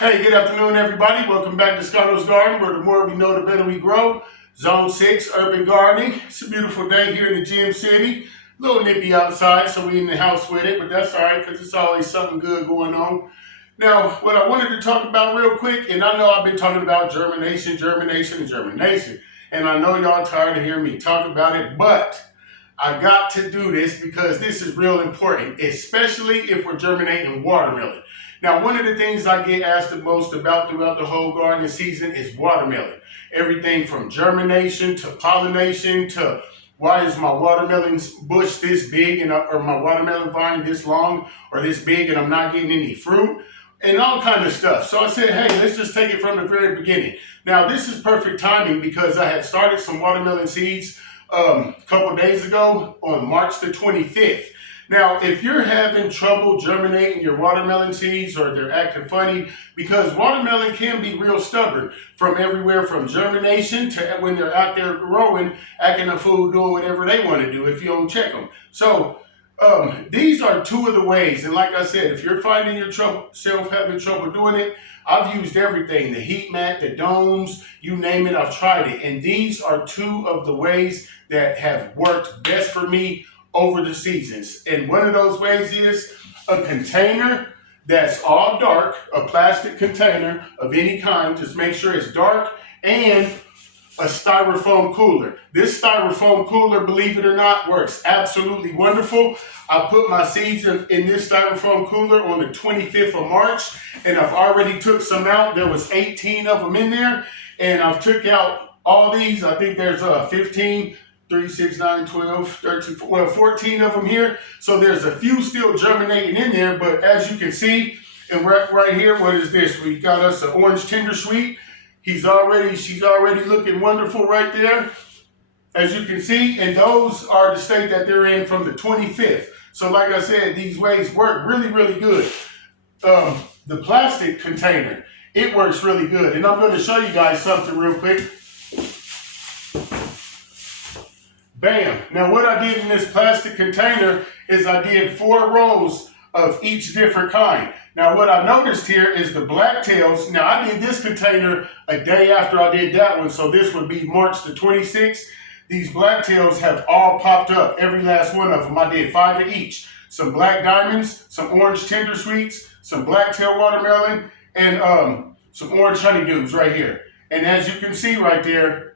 Hey, good afternoon, everybody. Welcome back to Scarno's Garden, where the more we know, the better we grow. Zone 6, urban gardening. It's a beautiful day here in the Gym City. A little nippy outside, so we in the house with it, but that's all right because it's always something good going on. Now, what I wanted to talk about real quick, and I know I've been talking about germination, and I know y'all tired of hearing me talk about it, but I got to do this because this is real important, especially if we're germinating watermelon. Now, one of the things I get asked the most about throughout the whole gardening season is watermelon. Everything from germination to pollination to why is my watermelon bush this big or my watermelon vine this long or this big and I'm not getting any fruit and all kind of stuff. So I said, hey, let's just take it from the very beginning. Now, this is perfect timing because I had started some watermelon seeds a couple days ago on March the 25th. Now, if you're having trouble germinating your watermelon seeds or they're acting funny, because watermelon can be real stubborn from everywhere from germination to when they're out there growing, acting a fool, doing whatever they want to do if you don't check them. So these are two of the ways. And like I said, if you're finding yourself having trouble doing it, I've used everything, the heat mat, the domes, you name it, I've tried it. And these are two of the ways that have worked best for me over the seasons. And one of those ways is a container that's all dark, a plastic container of any kind. Just make sure it's dark, and a styrofoam cooler. This styrofoam cooler, believe it or not, works absolutely wonderful. I put my seeds in this styrofoam cooler on the 25th of March, and I've already took some out. There was 18 of them in there, and I've took out all these. I think there's 15, 3, 6, 9, 12, 13, 14 of them here. So there's a few still germinating in there, but as you can see, and right here, what is this? We got us an orange tender sweet. She's already looking wonderful right there, as you can see, and those are the state that they're in from the 25th. So like I said, these ways work really, really good. The plastic container, it works really good. And I'm going to show you guys something real quick. Bam. Now what I did in this plastic container is I did 4 rows of each different kind. Now what I noticed here is the blacktails. Now I did this container a day after I did that one, so this would be March the 26th. These blacktails have all popped up, every last one of them. I did 5 of each. Some black diamonds, some orange tender sweets, some blacktail watermelon, and some orange honeydews right here. And as you can see right there,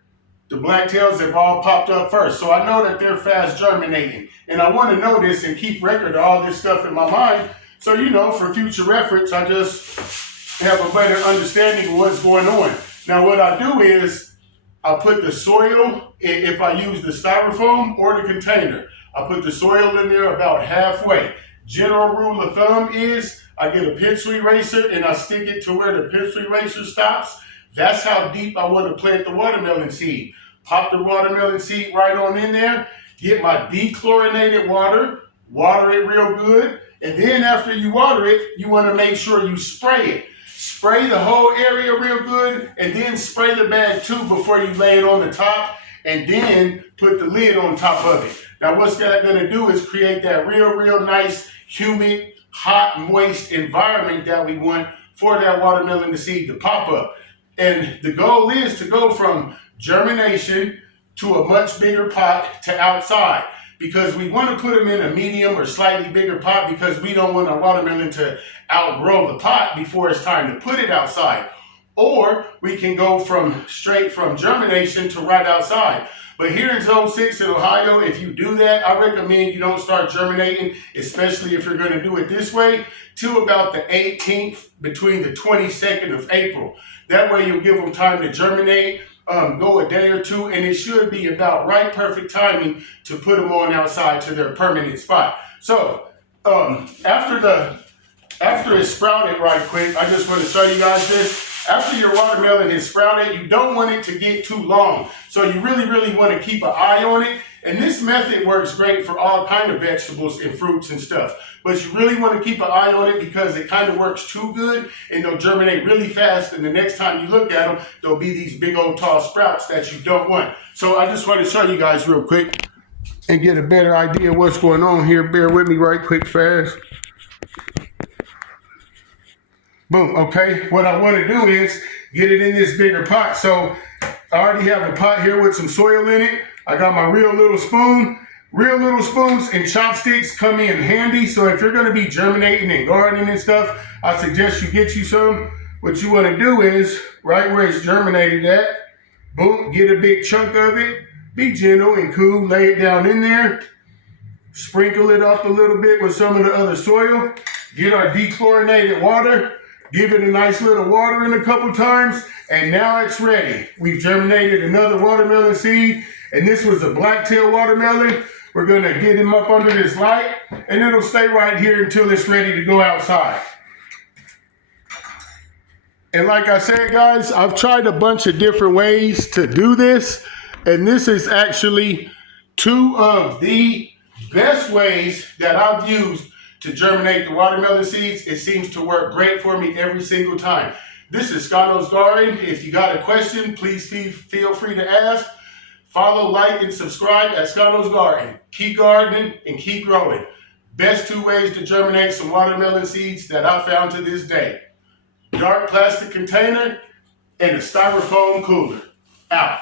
the blacktails have all popped up first. So I know that they're fast germinating. And I want to know this and keep record of all this stuff in my mind. So, you know, for future reference, I just have a better understanding of what's going on. Now, what I do is I put the soil, if I use the styrofoam or the container, I put the soil in there about halfway. General rule of thumb is I get a pencil eraser and I stick it to where the pencil eraser stops. That's how deep I want to plant the watermelon seed. Pop the watermelon seed right on in there, get my dechlorinated water, water it real good, and then after you water it, you want to make sure you spray it. Spray the whole area real good, and then spray the bag too before you lay it on the top, and then put the lid on top of it. Now what's that going to do is create that real nice, humid, hot, moist environment that we want for that watermelon seed to pop up. And the goal is to go from germination to a much bigger pot to outside, because we want to put them in a medium or slightly bigger pot because we don't want our watermelon to outgrow the pot before it's time to put it outside. Or we can go straight from germination to right outside. But here in Zone 6 in Ohio, if you do that, I recommend you don't start germinating, especially if you're going to do it this way, till about the 18th, between the 22nd of April. That way you'll give them time to germinate, go a day or two, and it should be about right perfect timing to put them on outside to their permanent spot. So after it's sprouted right quick, I just want to show you guys this. After your watermelon is sprouted, you don't want it to get too long. So you really want to keep an eye on it. And this method works great for all kind of vegetables and fruits and stuff. But you really want to keep an eye on it because it kind of works too good and they'll germinate really fast. And the next time you look at them, there'll be these big old tall sprouts that you don't want. So I just want to show you guys real quick and get a better idea of what's going on here. Bear with me right quick fast. Boom. Okay. What I want to do is get it in this bigger pot. So I already have a pot here with some soil in it. I got my real little spoon. Real little spoons and chopsticks come in handy. So if you're going to be germinating and gardening and stuff, I suggest you get you some. What you want to do is right where it's germinated at, boom, get a big chunk of it. Be gentle and cool. Lay it down in there. Sprinkle it up a little bit with some of the other soil. Get our dechlorinated water. Give it a nice little watering a couple times. And now it's ready. We've germinated another watermelon seed. And this was a blacktail watermelon. We're going to get him up under this light. And it'll stay right here until it's ready to go outside. And like I said, guys, I've tried a bunch of different ways to do this. And this is actually two of the best ways that I've used to germinate the watermelon seeds. It seems to work great for me every single time. This is Scano's Garden. If you got a question, please feel free to ask. Follow, like, and subscribe at Scano's Garden. Keep gardening and keep growing. Best two ways to germinate some watermelon seeds that I found to this day. Dark plastic container and a styrofoam cooler. Out.